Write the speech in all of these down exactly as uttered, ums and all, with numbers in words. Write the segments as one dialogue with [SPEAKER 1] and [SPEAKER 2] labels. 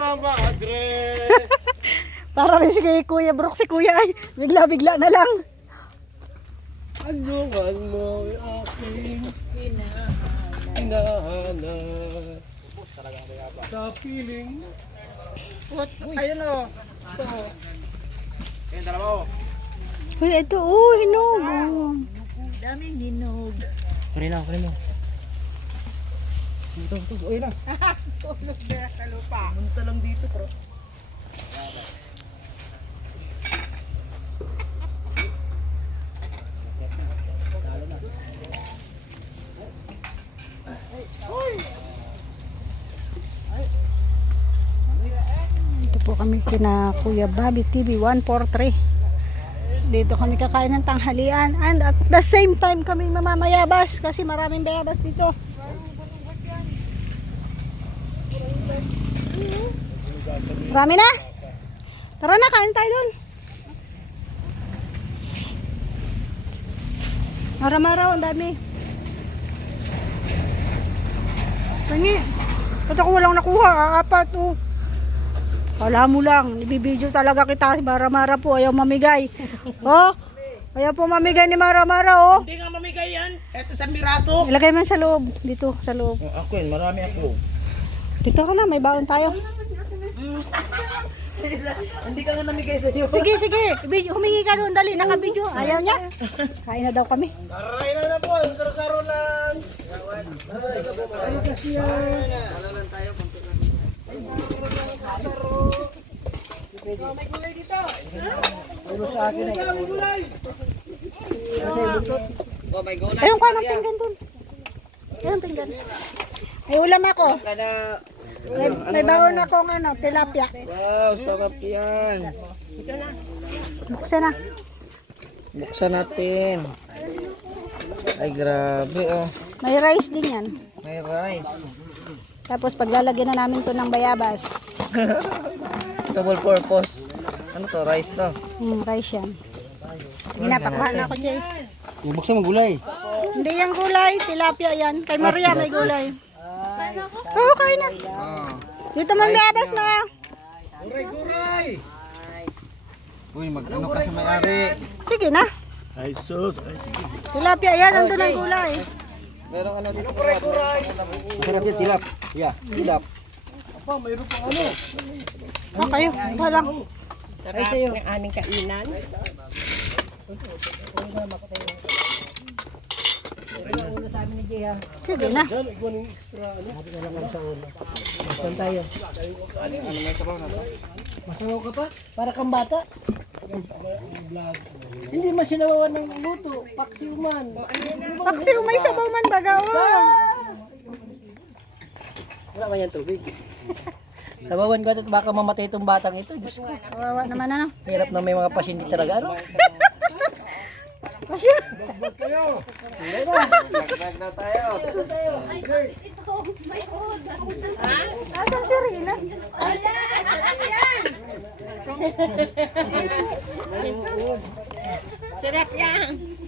[SPEAKER 1] madre.
[SPEAKER 2] Para rin si Kuya Brooke, si Kuya ay bigla-bigla na lang.
[SPEAKER 1] Anungan mo aking hinahanap sa piling.
[SPEAKER 3] Ayun o. Ito.
[SPEAKER 1] Ayun, dalawa o.
[SPEAKER 2] Kuya, ito, oh, hinog. Oh.
[SPEAKER 3] Daming hinog.
[SPEAKER 1] Pari lang, pari lang. Ito, ito, ayun na.
[SPEAKER 3] Tulog na sa lupa. Punta lang dito, bro.
[SPEAKER 2] Ito po kami kina Kuya Bobby T V one four three. Dito kami kakain ng tanghalian and at the same time kami mamamayabas kasi maraming bayabas dito. Marami na? Tara na, kain tayo dun. Mara-mara, ang dami. Tangi. Ba't ako walang nakuha? Apat, oh. Wala mo lang. Ibibideo talaga kita. Mara-mara po. Ayaw mamigay. Oh. Ayaw po mamigay ni Mara-mara, oh.
[SPEAKER 3] Hindi nga mamigay yan. Ito sa miraso.
[SPEAKER 2] Ilagay mo sa loob. Dito, sa loob.
[SPEAKER 1] Oh, ako yun, marami ako.
[SPEAKER 2] Dito ka na. May baon tayo.
[SPEAKER 3] Hindi ka nga namigay sa iyo.
[SPEAKER 2] Sige, sige. Ibig- Humingi ka doon. Dali. Nakabidyo. Ayaw niya. Kain na daw kami.
[SPEAKER 1] Aray na na po, saro-saro lang. Ano kasi yan? Wala lang tayo.
[SPEAKER 3] May gulay dito.
[SPEAKER 1] Ano sa akin ay? May gulay. Oh, may gulay.
[SPEAKER 2] Ayun ka ng pinggan doon. Ayun, pinggan. May ulam ako.
[SPEAKER 1] Kada
[SPEAKER 2] May, may baon akong ano, tilapia.
[SPEAKER 1] wow, sarap yan.
[SPEAKER 2] Buksan na.
[SPEAKER 1] Buksan natin. Ay, grabe oh.
[SPEAKER 2] May rice din yan.
[SPEAKER 1] May rice.
[SPEAKER 2] Tapos paglalagyan na namin to ng bayabas.
[SPEAKER 1] Double purpose. Ano to? Rice to?
[SPEAKER 2] Hmm, rice yan. Sige na, pakuha na ako, Jay.
[SPEAKER 1] Buksan mo gulay.
[SPEAKER 2] Hindi yung gulay, tilapia yan. Kay Maria may gulay. Oo, oh, kain na. Dito man bayabas na.
[SPEAKER 1] Guray, guray! Uy, mag-ano ka sa may-ari?
[SPEAKER 2] Sige na.
[SPEAKER 1] Ay, sus.
[SPEAKER 2] Tilapia yan, andun ang gulay.
[SPEAKER 1] Merong ano dito? Guray, guray! Masarap yan, tilap. Yeah, tilap. Apa, mayroon pang ano?
[SPEAKER 2] Oh, kayo, walang.
[SPEAKER 3] Sarap ng aming kainan.
[SPEAKER 2] Sige na.
[SPEAKER 1] Saan tayo? Ano may sabaw na to? Masabaw ka pa? Para kang bata? Hindi masinawawan ng luto. Paksiuman.
[SPEAKER 2] Paksi umay sabaw man baga. Oh.
[SPEAKER 1] Wala man yan tubig. Sabawan ka at baka mamatay itong batang ito. Diyos ko.
[SPEAKER 2] Kawawa naman ano.
[SPEAKER 1] Hirap na may mga pasyente talaga. Ano?
[SPEAKER 2] Pasya.
[SPEAKER 1] Hindi na. Nagdag na tayo.
[SPEAKER 2] Asan si Rina?
[SPEAKER 3] Sarap yan.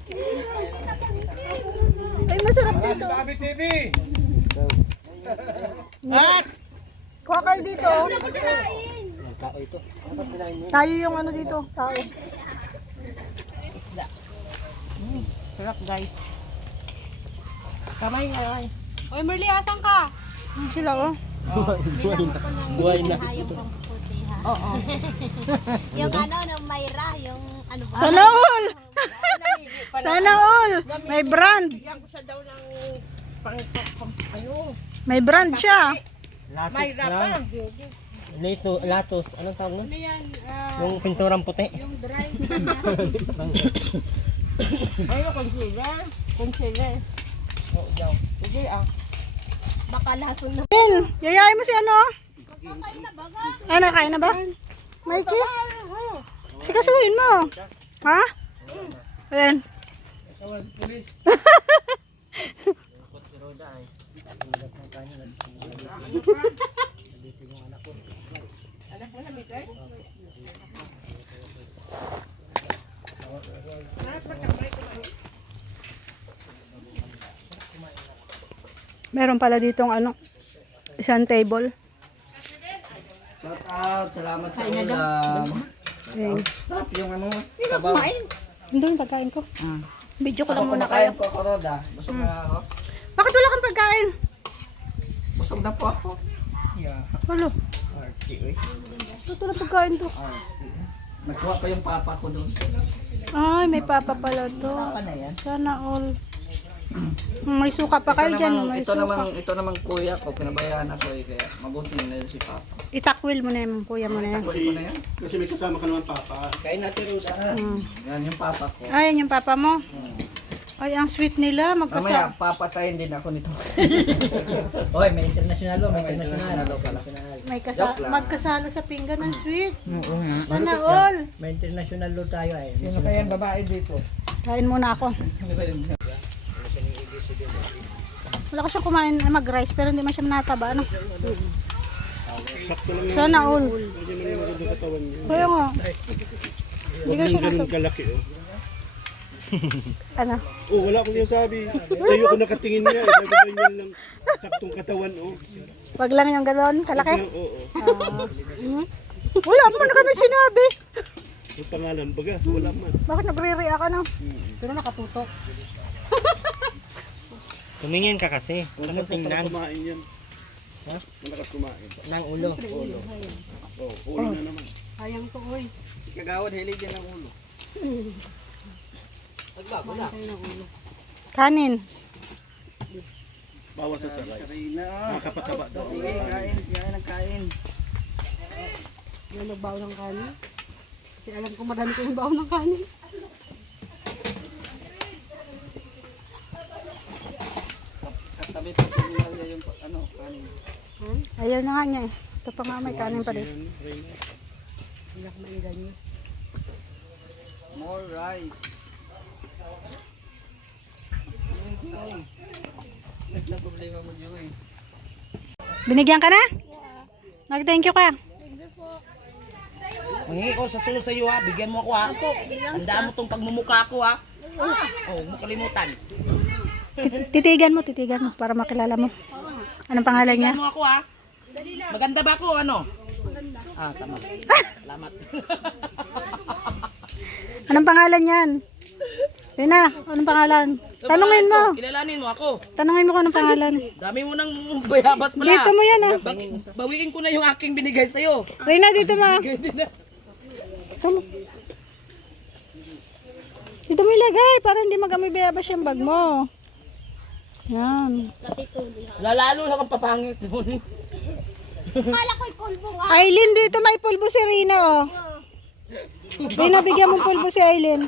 [SPEAKER 2] Ay, masarap dito.
[SPEAKER 1] Babi T V!
[SPEAKER 3] At
[SPEAKER 2] Kuha kayo dito.
[SPEAKER 1] Tao ito.
[SPEAKER 2] Tayo yung ano dito. Tao.
[SPEAKER 3] sarap guys. Kamay nga ay.
[SPEAKER 4] Oy, Merly, asan ka?
[SPEAKER 2] Ano sila oh?
[SPEAKER 1] Buhay na.
[SPEAKER 4] Hayop pang puti, ha?
[SPEAKER 3] Oo.
[SPEAKER 4] Yung ano, ng Mayra, yung ano ba?
[SPEAKER 2] Sana all! Sana all! May brand.
[SPEAKER 3] Bigyan ko siya daw ng pang, pang ano.
[SPEAKER 2] May brand siya.
[SPEAKER 1] Latos
[SPEAKER 3] Mayra pa.
[SPEAKER 1] Lato, latos. Anong tawag nun?
[SPEAKER 3] Ano yan? ah,
[SPEAKER 1] Yung pinturang puti.
[SPEAKER 3] yung dry. Ano konsila? Konsila. Oo daw. Sige ah.
[SPEAKER 4] Baka lason na.
[SPEAKER 2] Bill, yayain mo si ano?
[SPEAKER 4] Kakain na baga.
[SPEAKER 2] Ano, kain na ba? Mikey? Sikasuhin mo. Ha? Ayan. Meron pala ditong ano, isang table.
[SPEAKER 1] Shout out, salamat sa ulam.
[SPEAKER 2] Eh,
[SPEAKER 1] Sarap yung ano, sabaw.
[SPEAKER 2] hindi yung pagkain ko.
[SPEAKER 1] Mm.
[SPEAKER 2] Video ko
[SPEAKER 1] Ako
[SPEAKER 2] lang muna
[SPEAKER 1] kumakain
[SPEAKER 2] kayo.
[SPEAKER 1] po ako, Roda. Busog na ako.
[SPEAKER 2] Bakit wala kang pagkain?
[SPEAKER 1] Busog na po ako. Yeah.
[SPEAKER 2] Walo.
[SPEAKER 1] Arty, uy.
[SPEAKER 2] Ito na pagkain to.
[SPEAKER 1] Arty. Nagkuha pa yung papa ko doon.
[SPEAKER 2] Ay, may papa pala to.
[SPEAKER 1] Papa na yan.
[SPEAKER 2] Sana all. May suka pa kayo
[SPEAKER 1] Ito
[SPEAKER 2] dyan.
[SPEAKER 1] namang,
[SPEAKER 2] May
[SPEAKER 1] ito
[SPEAKER 2] suka.
[SPEAKER 1] namang, ito namang kuya ko, pinabayaan ako eh, kaya mabuti na yun si papa.
[SPEAKER 2] Itakwil mo na yung kuya mo na yan.
[SPEAKER 1] Kuya ko na yan.
[SPEAKER 5] Kasi may kasama ka naman papa.
[SPEAKER 1] Kain natin Rosa.
[SPEAKER 2] Hmm.
[SPEAKER 1] Yan yung papa ko.
[SPEAKER 2] Ayan yung papa mo. Ay, ang sweet nila.
[SPEAKER 1] Mamaya,
[SPEAKER 2] Magkasa...
[SPEAKER 1] papatayin din ako nito.
[SPEAKER 6] Oy, may international lo, may
[SPEAKER 1] May
[SPEAKER 6] international.
[SPEAKER 1] international pala.
[SPEAKER 2] May kasa...
[SPEAKER 1] Joke lang.
[SPEAKER 2] Magkasalo sa pinggan ng sweet.
[SPEAKER 1] Oo nga.
[SPEAKER 2] Sana all.
[SPEAKER 6] May international lo tayo ay.
[SPEAKER 1] Sino kaya yung babae dito?
[SPEAKER 2] Kain muna ako. Wala ko siyang kumain ay mag-rice pero hindi man siya nataba. Ano?
[SPEAKER 5] Sakto lang yan.
[SPEAKER 2] Sana all.
[SPEAKER 5] Medyo may magandang katawan niya.
[SPEAKER 2] Kaya nga. Hindi
[SPEAKER 5] Huwag
[SPEAKER 2] ko
[SPEAKER 5] nang
[SPEAKER 2] siya
[SPEAKER 5] ganun
[SPEAKER 2] nataba.
[SPEAKER 5] kalaki oh.
[SPEAKER 2] Ano?
[SPEAKER 5] Oh, wala akong sinasabi. Sa'yo ko nakatingin niya. Sabi ko ganyan lang. Saktong katawan oh.
[SPEAKER 2] Wag lang yung gano'n. Kalaki.
[SPEAKER 5] Lang, oo.
[SPEAKER 2] Ah. Hmm? Wala mo na kami sinabi.
[SPEAKER 5] Yung pangalan baga, wala man.
[SPEAKER 2] Bakit nagre-react ka no? Pero nakatutok.
[SPEAKER 6] Tumingin ka kasi.
[SPEAKER 5] Malakas ka para kumain yan.
[SPEAKER 6] Ha?
[SPEAKER 5] Malakas kumain.
[SPEAKER 6] Nang ulo.
[SPEAKER 5] Oh, ulo na naman.
[SPEAKER 2] Sayang to, oy.
[SPEAKER 1] Si Kagawad, hilig yan ang ulo.
[SPEAKER 2] Kanin.
[SPEAKER 5] Bawas sa saray.
[SPEAKER 1] Sarina.
[SPEAKER 5] Makapataba daw.
[SPEAKER 1] Sige, kain. Kain ang kain.
[SPEAKER 2] Yung nagbaw ng kanin. Kasi alam ko madami ko yung baw ng kanin.
[SPEAKER 1] Katabi pa po nila yung ano, kanin.
[SPEAKER 2] Ayaw na nga niya eh. Ito pa nga may kanin pa rin.
[SPEAKER 1] More rice. Nagla problema mo dyan eh.
[SPEAKER 2] Binigyan ka na? Nag-thank you ka.
[SPEAKER 6] Mangingi ko sa sulo sa iyo ha, bigyan mo ako ha. Handaan mo tong pagmumuka ko ha. Oh, mo kalimutan.
[SPEAKER 2] Tit- Titigan mo, titigan mo para makilala mo. Anong pangalan niya?
[SPEAKER 6] Bigyan mo ako ha. Maganda ba ako ano? Ah, tama. Salamat.
[SPEAKER 2] Anong pangalan yan? Rina, anong pangalan? Tanungin mo.
[SPEAKER 6] Kilalanin mo ako.
[SPEAKER 2] Tanungin mo kung anong pangalan.
[SPEAKER 6] Dami mo nang bayabas pala.
[SPEAKER 2] Dito mo yan ah.
[SPEAKER 6] Ba- bawiin ko na yung aking binigay sa'yo.
[SPEAKER 2] Rina, dito mo. Ito mo. Dito mo ilagay para hindi mag-amibiyabas yung bag mo. Yan.
[SPEAKER 6] Lalalo na kang papangit nun.
[SPEAKER 4] Kala ko'y pulbo nga.
[SPEAKER 2] Aileen, dito may pulbo si Rina oh. Rina, bigyan mo pulbo si Aileen.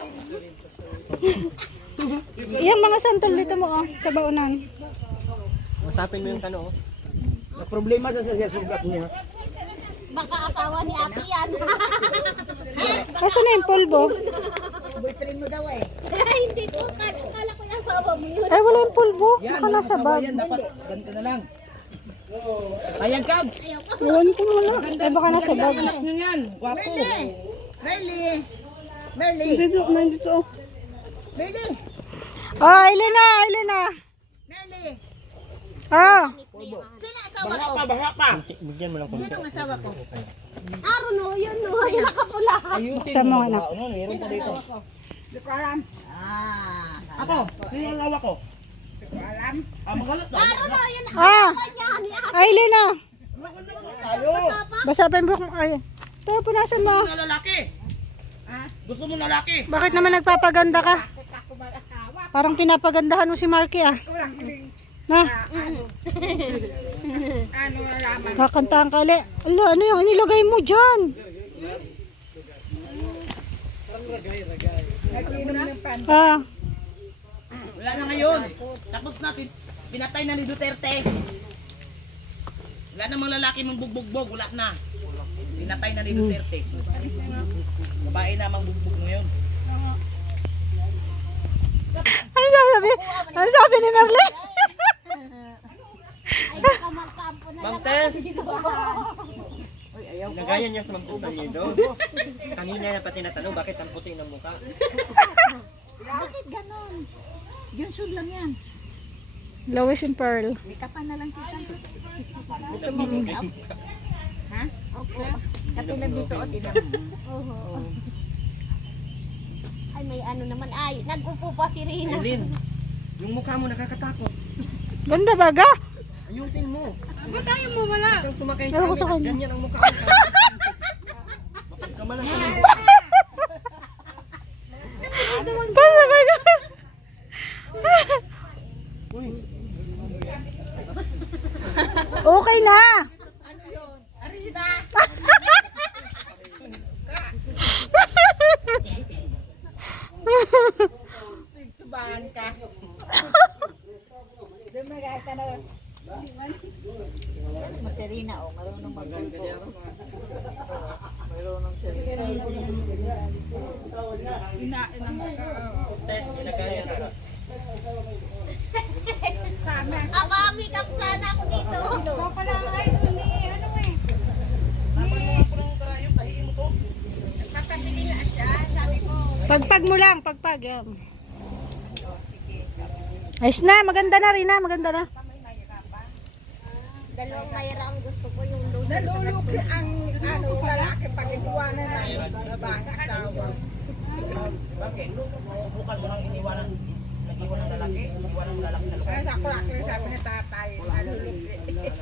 [SPEAKER 2] Yung mga santol dito mo oh, sa baunan.
[SPEAKER 6] Masapin mo yung kano. Na problema sa sa sugat niya.
[SPEAKER 4] Baka asawa ni ate yan.
[SPEAKER 2] Asan na yung pulbo?
[SPEAKER 4] Boyfriend mo daw eh. Hindi ko. Kala, kala ko yung asawa mo yun.
[SPEAKER 2] Ay, wala yung pulbo. Baka nasa bag.
[SPEAKER 6] Yan, dapat ganito na lang. Ayan ka.
[SPEAKER 2] Iwan ko wala. Ay, baka nasa bag.
[SPEAKER 6] Anak nyo yan. Wapo.
[SPEAKER 3] Merly! Merly!
[SPEAKER 2] Dito, nandito.
[SPEAKER 3] Merly!
[SPEAKER 2] Oh, Aileen na, Aileen na.
[SPEAKER 3] Merly!
[SPEAKER 2] Oh,
[SPEAKER 3] Sino asawa
[SPEAKER 6] Baha
[SPEAKER 3] ko?
[SPEAKER 6] pa, baha pa.
[SPEAKER 3] Sino ang asawa ko?
[SPEAKER 4] Aro no, yun no. Yung nakapula.
[SPEAKER 2] buksan mo anak.
[SPEAKER 6] Ano, meron pa dito.
[SPEAKER 3] Hindi ko alam. Ah,
[SPEAKER 6] Ako, sino ang awa ko?
[SPEAKER 3] hindi ko alam.
[SPEAKER 6] Ah, magalat na.
[SPEAKER 4] Aro no, yun
[SPEAKER 2] Ah,
[SPEAKER 4] kanya ni ate.
[SPEAKER 2] Aileen na.
[SPEAKER 6] Tayo.
[SPEAKER 2] Basa pa yung buhok mo. Ay, tayo, punasan mo.
[SPEAKER 6] Gusto mo na lalaki? Gusto mo lalaki?
[SPEAKER 2] Bakit naman nagpapaganda ka? Parang pinapagandahan mo si Marky ah. Na,
[SPEAKER 3] Ano alaman?
[SPEAKER 2] kakantahan ka ulit. Ala, ano yung inilagay mo dyan?
[SPEAKER 3] Nag-inom ng pan.
[SPEAKER 2] Ah,
[SPEAKER 6] Wala na ngayon. Tapos natin, pinatay na ni Duterte. Wala namang lalaki mong bugbugbog, wala na. Pinatay na ni Duterte. Babae na mang bugbog ngayon.
[SPEAKER 2] ano sabi? Ano sabi ni Merle?
[SPEAKER 4] Ay, baka magkampo na lang.
[SPEAKER 6] Tess!
[SPEAKER 7] Nagayan niya sa mampusan niya doon. Kanina na pati natanong bakit ang puti ng mukha.
[SPEAKER 3] Bakit ganon? Yun lang yan.
[SPEAKER 2] Lois and Pearl.
[SPEAKER 3] Ikapan na lang kita. Gusto mo make up? Ha? Okay.
[SPEAKER 4] Katulad dito, o, tinan mo. Ay, may ano naman. Ay, nag-upo pa si Rina.
[SPEAKER 7] Eileen, yung mukha mo nakakatakot.
[SPEAKER 2] Ganda baga.
[SPEAKER 7] Ayusin mo.
[SPEAKER 3] Ba't ayaw mo wala?
[SPEAKER 7] Kung sumakay
[SPEAKER 2] Ewan ko
[SPEAKER 7] sa
[SPEAKER 2] sa
[SPEAKER 7] amin at
[SPEAKER 2] kanya.
[SPEAKER 7] ganyan ang mukha mo. Kamalas ka ng
[SPEAKER 2] Basta baga. Okay na.
[SPEAKER 3] Tubahan ka. Dumagay ka na. Mas si Rina, oh, marunong magluto. Marunong si Rina. Inain ang
[SPEAKER 7] test, ginagaya ka.
[SPEAKER 4] Amami kap sana ako dito.
[SPEAKER 3] Ikaw pala ang idol ni, ano eh.
[SPEAKER 4] Papabili nga siya, sabi ko.
[SPEAKER 2] Pagpag mo lang, pagpag. Yan. Ayos na, maganda na rin na, maganda na.
[SPEAKER 4] Dalawang mayra ang gusto ko, yung luto.
[SPEAKER 3] Naluluki ang ano, lalaki pag iwanan ng babae asawa.
[SPEAKER 6] Bakit? Subukan mo nang iniwanan. Nag-iwan ng lalaki, iniwanan ng lalaki na lupa.
[SPEAKER 3] Kaya ako laki sabi ni tatay, naluluki.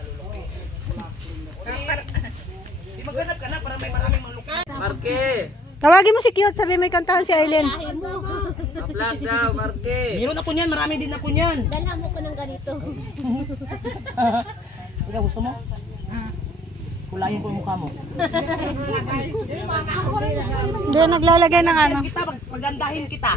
[SPEAKER 6] Di maghanap ka na para may maraming maluka.
[SPEAKER 1] Marke!
[SPEAKER 2] Tawagin mo si Cute, sabi may kantahan si Aileen.
[SPEAKER 4] Dahil mo.
[SPEAKER 1] Upload daw, Marke!
[SPEAKER 6] Meron ako niyan, marami din ako niyan.
[SPEAKER 4] Dalhan mo ko ng ganito.
[SPEAKER 6] Ikaw gusto mo? Kulayin ko yung mukha mo.
[SPEAKER 2] Hindi na naglalagay ng ano.
[SPEAKER 6] Kita, pag- pagandahin kita.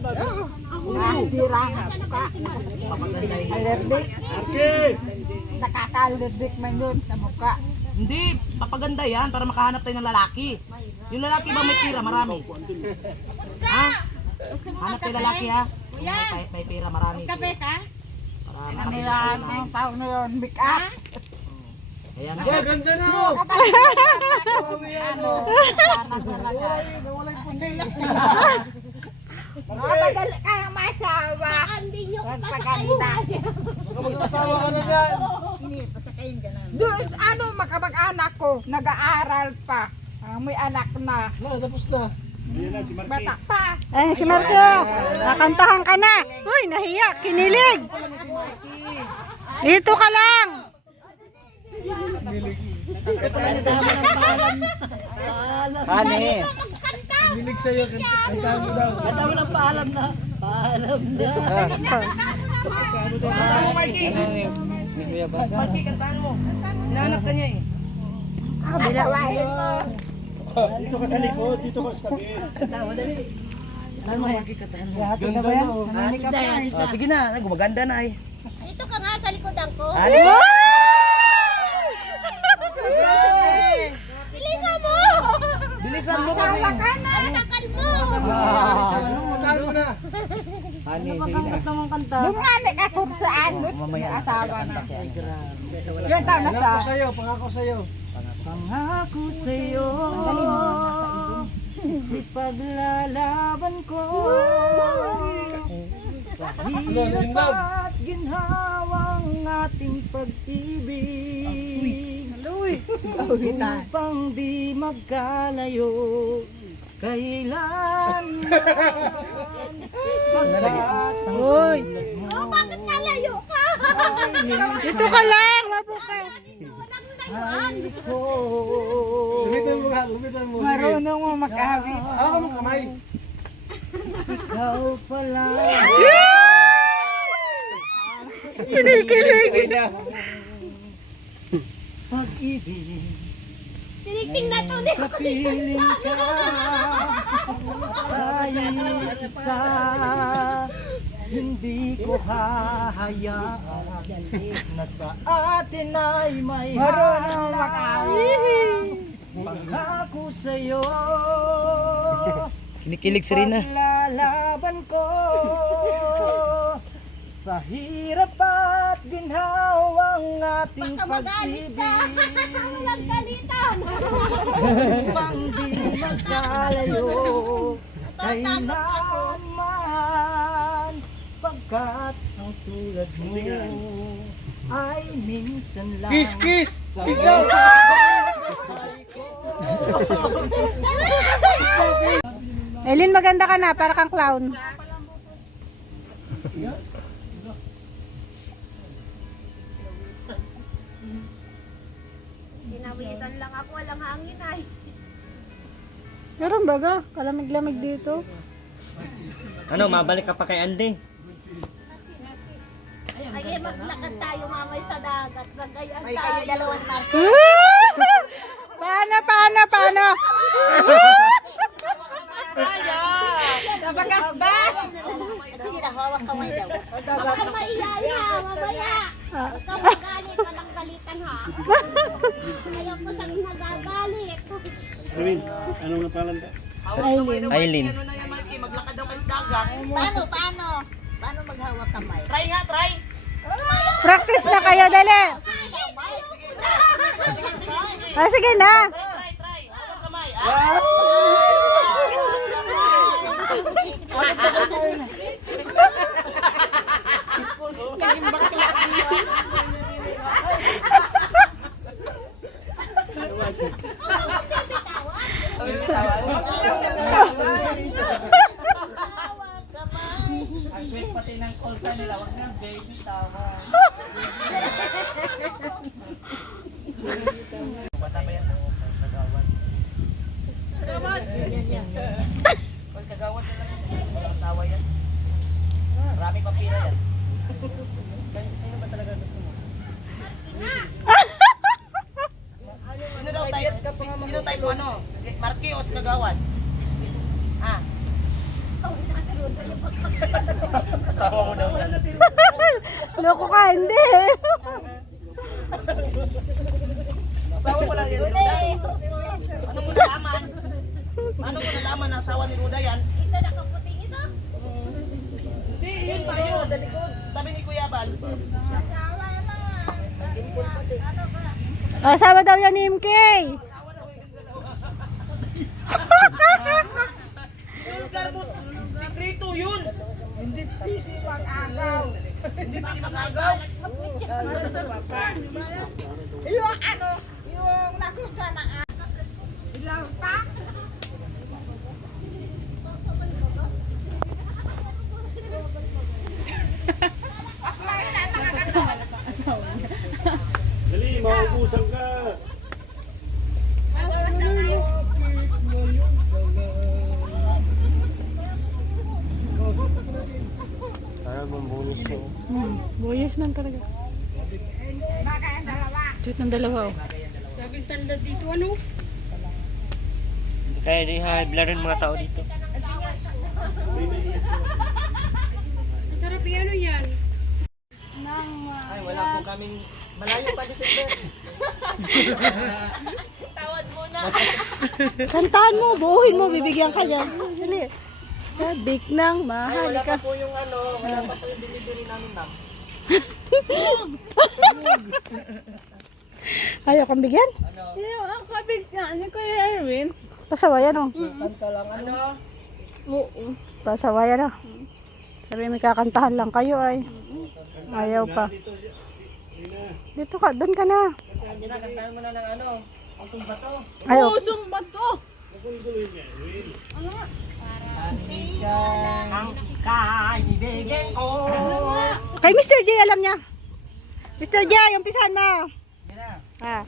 [SPEAKER 3] Allergic. Nakaka-allergic man yun sa mukha.
[SPEAKER 6] Hindi, papaganda yan para makahanap tayo ng lalaki. Yung lalaki ba may pira? Marami. Ha? Hanap tayo lalaki ha? May, may pira, marami.
[SPEAKER 3] Kape ka?
[SPEAKER 6] Para
[SPEAKER 3] Ano
[SPEAKER 6] makabili
[SPEAKER 3] yan?
[SPEAKER 6] tayo ng-
[SPEAKER 3] Ang tao na yun, make up.
[SPEAKER 6] Ayan na.
[SPEAKER 1] Ganda na!
[SPEAKER 3] Ano? Sana talaga. Mamadali ka ng masawa.
[SPEAKER 4] Hindi nyo ko
[SPEAKER 3] Pagkaganda.
[SPEAKER 1] Mag-asawa ka na dyan!
[SPEAKER 3] Doon, ano, makapag-anak ko, nag-aaral pa. Ah, may anak na.
[SPEAKER 1] Na, tapos na.
[SPEAKER 3] Bata pa.
[SPEAKER 2] Ay, si Marco, nakantahan ka na. Uy, nahiya, kinilig. Dito ka lang.
[SPEAKER 1] Hani! Bilig sa'yo, kantahan mo daw. Kantahan mo ng paalam na. Paalam na.
[SPEAKER 6] Kantahan mo, Marky. Marky, kantahan mo. Hinahanap ka niya eh.
[SPEAKER 3] Bilawain mo.
[SPEAKER 5] Dito ka sa likod, dito ka sa tabi.
[SPEAKER 6] Ano mo, Marky, kantahan mo.
[SPEAKER 1] Ganda ba yan?
[SPEAKER 6] Ah, sige na, gumaganda na eh.
[SPEAKER 4] Dito ka nga sa likodan ko. Bilisan mo!
[SPEAKER 6] Bilisan mo kasi.
[SPEAKER 4] Takal mo!
[SPEAKER 1] Kantahan mo na. Hani, sige na.
[SPEAKER 3] Dumani ka kung saan.
[SPEAKER 6] Mamaya na.
[SPEAKER 3] Asawa na. Yan, tama na.
[SPEAKER 1] Pangako sa'yo, pangako sa'yo.
[SPEAKER 6] Pangako sa'yo, ipaglalaban ko sa hirap at ginhawang ating pag-ibig upang di magkalayo kailan pagkat ang
[SPEAKER 2] Uy,
[SPEAKER 6] tulad mo
[SPEAKER 4] Oh, bakit nalayo ka?
[SPEAKER 2] dito ka lang. Mapo ka.
[SPEAKER 6] ay ko.
[SPEAKER 1] Lumitan mo nga, lumitan mo.
[SPEAKER 3] Marunong mo makahawit.
[SPEAKER 1] Ako mo kamay.
[SPEAKER 6] Ikaw pala.
[SPEAKER 2] Kinikilig.
[SPEAKER 6] Pag-ibig,
[SPEAKER 4] Tiniting na to.
[SPEAKER 6] kapiling ka, tayo'y isa, hindi ko hahayaan na sa atin ay may
[SPEAKER 3] Marunong makahawit.
[SPEAKER 6] pangako sa'yo.
[SPEAKER 7] Kinikilig si Rina.
[SPEAKER 6] Paglalaban ko sa hirap at ginhawang ating
[SPEAKER 4] Magalit ka.
[SPEAKER 6] pag-ibig
[SPEAKER 4] Walang galitan.
[SPEAKER 6] upang di magkalayo kailanman pagkat ang tulad mo ay minsan lang
[SPEAKER 1] Kiss, kiss! Kiss daw!
[SPEAKER 6] ay ko
[SPEAKER 2] maganda ka na, para kang clown.
[SPEAKER 4] Pinawisan lang ako, walang hangin ay.
[SPEAKER 2] Meron baga, kalamig-lamig dito.
[SPEAKER 7] Ano, mabalik ka pa kay Andy?
[SPEAKER 4] Ay, maglakad tayo mamay sa dagat. Nagayaan tayo. Ay, kayo dalawang natin.
[SPEAKER 2] Paano, paano, paano?
[SPEAKER 3] Nabagasbas!
[SPEAKER 4] Sige na, hawak kamay daw. Baka maiyaya, mabaya. Huwag kang magalit, walang galitan ha. Ayaw ko sa nagagalit.
[SPEAKER 5] Arwin, anong napalan ka?
[SPEAKER 2] Aileen.
[SPEAKER 7] Aileen.
[SPEAKER 6] Ano na yan, Mikey? Maglakad daw kayo sa dagat.
[SPEAKER 4] Paano, paano? Paano maghawak kamay?
[SPEAKER 6] Try nga, try.
[SPEAKER 2] Practice na kayo, dali. Ah, sige na.
[SPEAKER 6] Try, try. Hawak kamay. Ah. Pag kagawad na lang. Walang asawa yan. Marami pang pira yan. Sino daw tayo? Sino tayo mo ano? Marky o si kagawad? Ha? Asawa mo daw yan.
[SPEAKER 2] Loko ka, hindi.
[SPEAKER 6] Asawa mo lang yan ni Ruda. Ano mo nalaman? Ano mo nalaman na asawa ni Ruda yan?
[SPEAKER 4] Ito nakaputing ito.
[SPEAKER 6] Hindi, yun pa yun. Sa likod. Tabi ni Kuya Bal.
[SPEAKER 2] Asawa daw yan ni M K.
[SPEAKER 6] Vulgar mo. Sikreto yun. Hindi pwede mag-agaw. Hindi pwede mag-agaw.
[SPEAKER 3] Yung ano, yung nakuha na ilaw pa.
[SPEAKER 5] Dali, mauubusan ka.
[SPEAKER 7] Para bumbunis yun.
[SPEAKER 2] Hmm, boyos man talaga. Sweet ng dalawa, oh.
[SPEAKER 7] Kaya di ha, rin mga tao dito. Ay, wala po kaming malayo pa December.
[SPEAKER 2] Kantahan mo, buuhin mo, bibigyan ka dyan. Dali. Sabik ng
[SPEAKER 7] Ay,
[SPEAKER 2] mahal
[SPEAKER 7] wala
[SPEAKER 2] ka.
[SPEAKER 7] pa po yung ano, wala pa po yung delivery namin, ma'am.
[SPEAKER 2] Ayaw kang bigyan?
[SPEAKER 3] Yung ang kabig na, ano Kuya Erwin?
[SPEAKER 2] Pasawayan, oh.
[SPEAKER 7] Ano?
[SPEAKER 2] Pasawayan, oh. Sabi may kakantahan lang kayo, ay. Ayaw pa. Dito ka, doon ka na.
[SPEAKER 7] Kinakantahan mo na ng ano, pusong bato.
[SPEAKER 2] Ayaw.
[SPEAKER 3] Pusong bato.
[SPEAKER 7] Ang kaibigan ko.
[SPEAKER 2] Kay mister J, alam niya. mister J, umpisahan mo. Ah.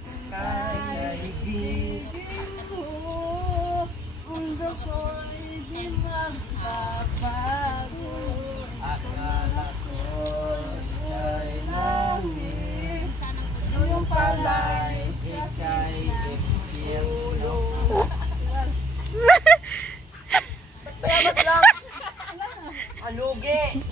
[SPEAKER 7] Alugi.